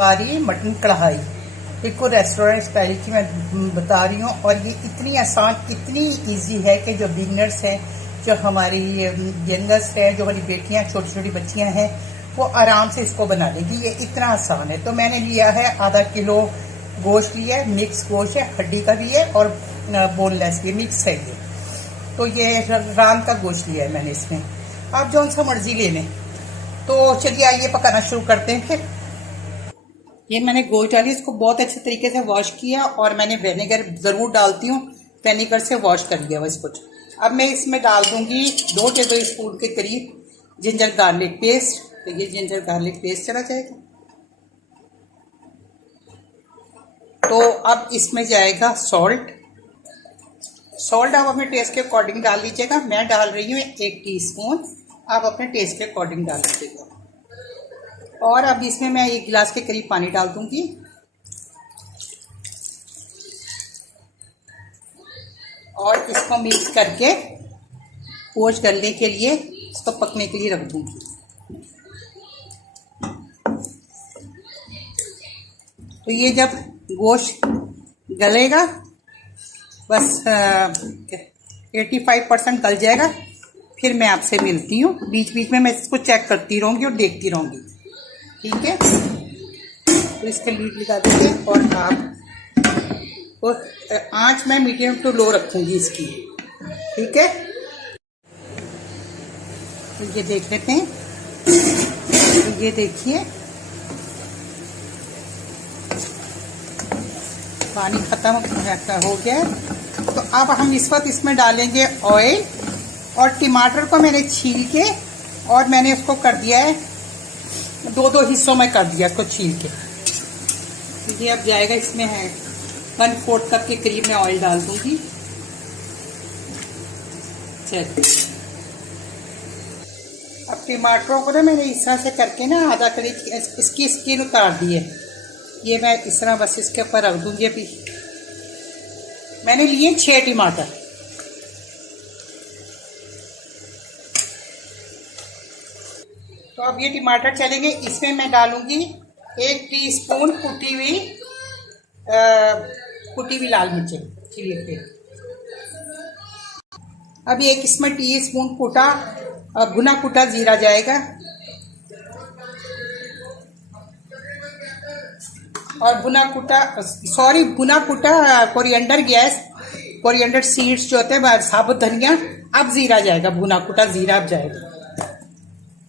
हमारी मटन कढ़ाई बिल्कुल रेस्टोरेंट स्टाइल की मैं बता रही हूँ। और ये इतनी आसान, इतनी इजी है कि जो बिगनर्स हैं, जो हमारी यंगस्ट हैं, जो हमारी बेटियाँ, छोटी छोटी बच्चियाँ हैं, वो आराम से इसको बना लेंगी। ये इतना आसान है। तो मैंने लिया है आधा किलो गोश्त लिया है, मिक्स गोश्त है, हड्डी का भी है और बोनलेस भी मिक्स है ये। तो ये रान का गोश्त लिया है मैंने। इसमें आप जो सा मर्जी ले लें। तो चलिए आइए पकाना शुरू करते हैं। फिर ये मैंने गोश्त डाली, इसको बहुत अच्छे तरीके से वॉश किया और मैंने विनेगर ज़रूर डालती हूँ, विनेगर से वॉश कर लिया बस कुछ। अब मैं इसमें डाल दूंगी 2 टेबल स्पून के करीब जिंजर गार्लिक पेस्ट। तो ये जिंजर गार्लिक पेस्ट चला जाएगा। तो अब इसमें जाएगा सॉल्ट। सॉल्ट आप अपने टेस्ट के अकॉर्डिंग डाल लीजिएगा। मैं डाल रही हूँ 1 टीस्पून, आप अपने टेस्ट के अकॉर्डिंग डाल लीजिएगा। और अब इसमें मैं 1 गिलास के करीब पानी डाल दूंगी। और इसको मिक्स करके पोच गलने के लिए, इसको पकने के लिए रख दूंगी। तो ये जब गोश्त गलेगा, बस 85% गल जाएगा, फिर मैं आपसे मिलती हूँ। बीच बीच में मैं इसको चेक करती रहूँगी और देखती रहूँगी। ठीक है, तो इसका लीड लगा देंगे और आप आँच में मीडियम टू लो रखूँगी इसकी। ठीक है, तो ये देख लेते हैं। तो ये देखिए पानी खत्म हो गया। तो अब हम इस वक्त इसमें डालेंगे ऑयल। और टमाटर को मैंने छील के और मैंने उसको कर दिया है 2 हिस्सों में कर दिया, इसको छील के। ये अब जाएगा, इसमें है 1/4 कप के करीब मैं ऑयल डाल दूंगी। चलिए, अब टमाटरों को ना मैंने इस तरह से करके ना आधा करीब इसकी स्किन उतार दी है। ये मैं इस तरह बस इसके ऊपर रख दूंगी। अभी मैंने लिए 6 टमाटर। तो अब ये टमाटर चलेंगे। इसमें मैं डालूंगी 1 टीस्पून कुटी हुई लाल मिर्चें चिली फ्लेक्स। अब एक इसमें टीस्पून भुना कुटा जीरा जाएगा। और भुना कुटा कोरिएंडर कोरिएंडर सीड्स जो होते हैं, साबुत धनिया। अब जीरा जाएगा, भुना कुटा जीरा अब जाएगा।